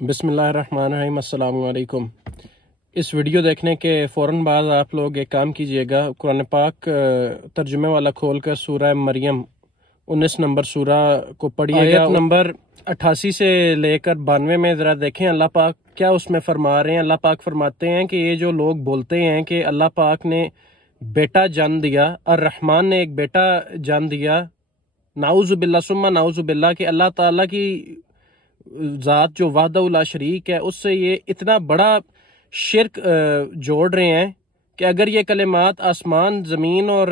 بسم اللہ الرحمن الرحیم۔ السلام علیکم۔ اس ویڈیو دیکھنے کے فوراً بعد آپ لوگ ایک کام کیجئے گا، قرآن پاک ترجمے والا کھول کر سورہ مریم 19 نمبر سورہ کو پڑھیے گا۔ آیت نمبر 88 سے لے کر 92 میں ذرا دیکھیں اللہ پاک کیا اس میں فرما رہے ہیں۔ اللہ پاک فرماتے ہیں کہ یہ جو لوگ بولتے ہیں کہ اللہ پاک نے بیٹا جان دیا، الرحمن نے ایک بیٹا جان دیا، نعوذ باللہ ثم نعوذ باللہ، کہ اللہ تعالیٰ کی ذات جو وحدہ لا شریک ہے اس سے یہ اتنا بڑا شرک جوڑ رہے ہیں کہ اگر یہ کلمات آسمان، زمین اور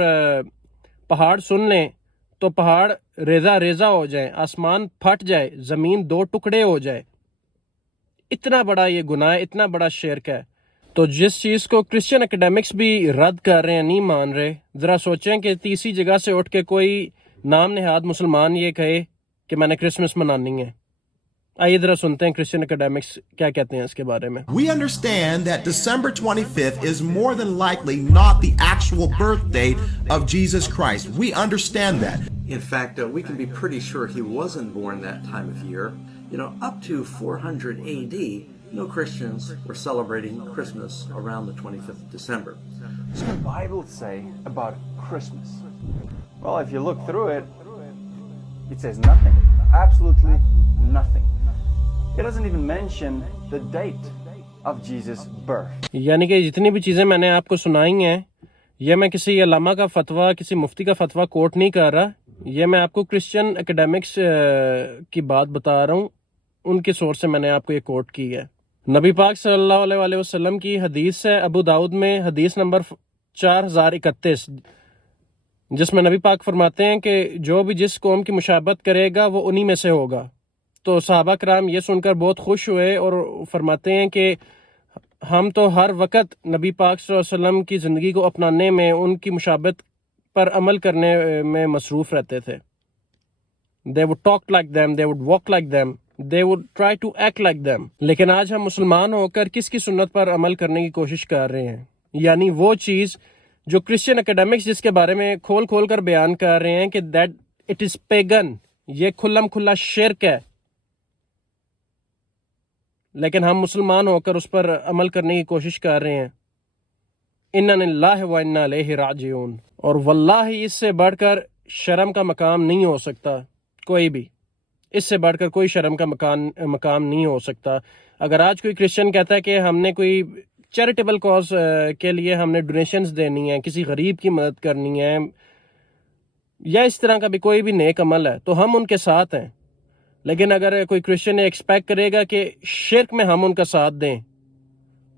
پہاڑ سن لیں تو پہاڑ ریزہ ریزہ ہو جائیں، آسمان پھٹ جائے، زمین 2 ٹکڑے ہو جائے۔ اتنا بڑا یہ گناہ ہے، اتنا بڑا شرک ہے۔ تو جس چیز کو کرسچن اکیڈمکس بھی رد کر رہے ہیں، نہیں مان رہے، ذرا سوچیں کہ تیسری جگہ سے اٹھ کے کوئی نام نہاد مسلمان یہ کہے کہ میں نے کرسمس منانی ہے۔ آئیے ذرا سنتے ہیں کرسچن اکیڈمکس کیا کہتے ہیں اس کے بارے میں۔ We understand that December 25th is more than likely not the actual birth date of Jesus Christ. We understand that. In fact, we can be pretty sure he wasn't born that time of year. You know, up to 400 AD, no Christians were celebrating Christmas around the 25th of December. What does the Bible say about Christmas? Well, if you look through it, it says nothing. Absolutely nothing. It doesn't even mention the date of Jesus' birth. یعنی کہ جتنی بھی چیزیں میں نے آپ کو سنائی ہیں، یہ میں کسی علامہ کا فتویٰ، کسی مفتی کا فتویٰ کوٹ نہیں کر رہا، یہ میں آپ کو کرسچن اکیڈمکس کی بات بتا رہا ہوں، ان کے سورس سے میں نے آپ کو یہ کوٹ کی ہے۔ نبی پاک صلی اللہ علیہ وسلم کی حدیث ہے، ابو داؤد میں حدیث نمبر 4031، جس میں نبی پاک فرماتے ہیں کہ جو بھی جس قوم کی مشابہت کرے گا وہ انہی میں سے ہوگا۔ تو صحابہ کرام یہ سن کر بہت خوش ہوئے اور فرماتے ہیں کہ ہم تو ہر وقت نبی پاک صلی اللہ علیہ وسلم کی زندگی کو اپنانے میں، ان کی مشابہت پر عمل کرنے میں مصروف رہتے تھے۔ They would talk like them, they would walk like them, they would try to act like them۔ لیکن آج ہم مسلمان ہو کر کس کی سنت پر عمل کرنے کی کوشش کر رہے ہیں؟ یعنی وہ چیز جو کرسچن اکیڈمکس جس کے بارے میں کھول کھول کر بیان کر رہے ہیں کہ that it is pagan، یہ کھلم کھلا شرک ہے، لیکن ہم مسلمان ہو کر اس پر عمل کرنے کی کوشش کر رہے ہیں۔ اِنَّا لِلَّهِ وَإِنَّا إِلَيْهِ رَاجِعُونَ۔ اور واللہ اس سے بڑھ کر شرم کا مقام نہیں ہو سکتا کوئی بھی، اس سے بڑھ کر کوئی شرم کا مقام نہیں ہو سکتا۔ اگر آج کوئی کرسچن کہتا ہے کہ ہم نے کوئی چیریٹیبل کاز کے لیے ہم نے ڈونیشنز دینی ہیں، کسی غریب کی مدد کرنی ہے، یا اس طرح کا بھی کوئی بھی نیک عمل ہے، تو ہم ان کے ساتھ ہیں۔ لیکن اگر کوئی کرسچن ایکسپیکٹ کرے گا کہ شرک میں ہم ان کا ساتھ دیں،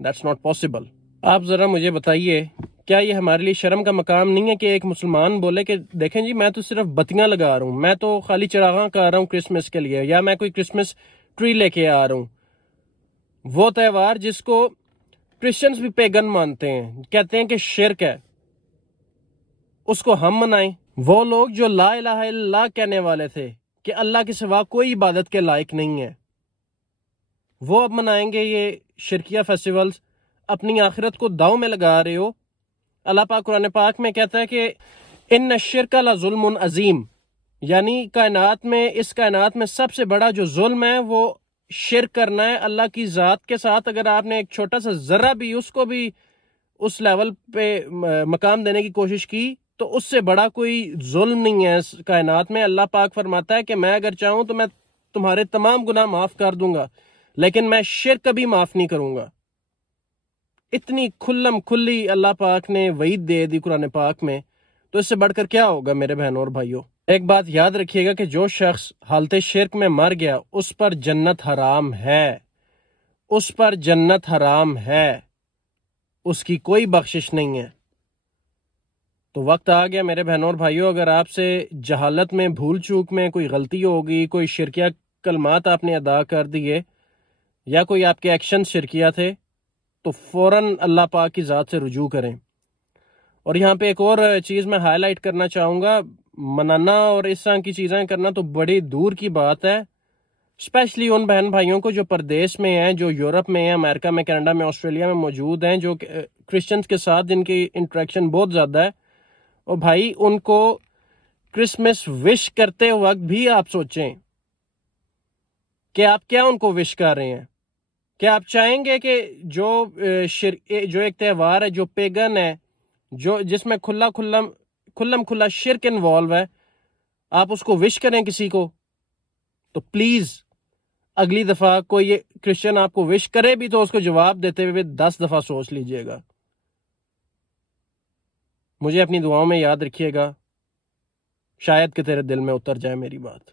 دیٹس ناٹ پاسبل۔ آپ ذرا مجھے بتائیے، کیا یہ ہمارے لیے شرم کا مقام نہیں ہے کہ ایک مسلمان بولے کہ دیکھیں جی میں تو صرف بتیاں لگا رہا ہوں، میں تو خالی چراغاں کر رہا ہوں کرسمس کے لیے، یا میں کوئی کرسمس ٹری لے کے آ رہا ہوں۔ وہ تہوار جس کو کرسچنز بھی پیگن مانتے ہیں، کہتے ہیں کہ شرک ہے، اس کو ہم منائیں۔ وہ لوگ جو لا الہ الا اللہ کہنے والے تھے کہ اللہ کے سوا کوئی عبادت کے لائق نہیں ہے، وہ اب منائیں گے یہ شرکیہ فیسٹیولز؟ اپنی آخرت کو داؤ میں لگا رہے ہو۔ اللہ پاک قرآن پاک میں کہتا ہے کہ ان الشرک لظلم عظیم، یعنی اس کائنات میں سب سے بڑا جو ظلم ہے وہ شرک کرنا ہے اللہ کی ذات کے ساتھ۔ اگر آپ نے ایک چھوٹا سا ذرہ بھی اس کو بھی اس لیول پہ مقام دینے کی کوشش کی تو اس سے بڑا کوئی ظلم نہیں ہے اس کائنات میں۔ اللہ پاک فرماتا ہے کہ میں اگر چاہوں تو میں تمہارے تمام گناہ معاف کر دوں گا، لیکن میں شرک کبھی معاف نہیں کروں گا۔ اتنی کھلم کھلی اللہ پاک نے وعید دے دی قرآن پاک میں، تو اس سے بڑھ کر کیا ہوگا میرے بہنوں اور بھائیوں؟ ایک بات یاد رکھیے گا کہ جو شخص حالت شرک میں مر گیا اس پر جنت حرام ہے، اس پر جنت حرام ہے، اس کی کوئی بخشش نہیں ہے۔ تو وقت آ گیا میرے بہنوں اور بھائیوں، اگر آپ سے جہالت میں، بھول چوک میں کوئی غلطی ہوگی، کوئی شرکیہ کلمات آپ نے ادا کر دیے، یا کوئی آپ کے ایکشن شرکیہ تھے، تو فوراً اللہ پاک کی ذات سے رجوع کریں۔ اور یہاں پہ ایک اور چیز میں ہائی لائٹ کرنا چاہوں گا، منانا اور اس طرح کی چیزیں کرنا تو بڑی دور کی بات ہے، اسپیشلی ان بہن بھائیوں کو جو پردیس میں ہیں، جو یورپ میں ہیں، امریکہ میں، کینیڈا میں، آسٹریلیا میں موجود ہیں، جو کرسچنز کے ساتھ جن کی انٹریکشن بہت زیادہ ہے، اور بھائی ان کو کرسمس وش کرتے وقت بھی آپ سوچیں کہ آپ کیا ان کو وش کر رہے ہیں۔ کیا آپ چاہیں گے کہ جو ایک تہوار ہے جو پیگن ہے، جو جس میں کھلا شرک انوالو ہے، آپ اس کو وش کریں کسی کو؟ تو پلیز اگلی دفعہ کوئی کرسچن آپ کو وش کرے بھی تو اس کو جواب دیتے ہوئے 10 دفعہ سوچ لیجئے گا۔ مجھے اپنی دعاؤں میں یاد رکھیے گا، شاید کہ تیرے دل میں اتر جائے میری بات۔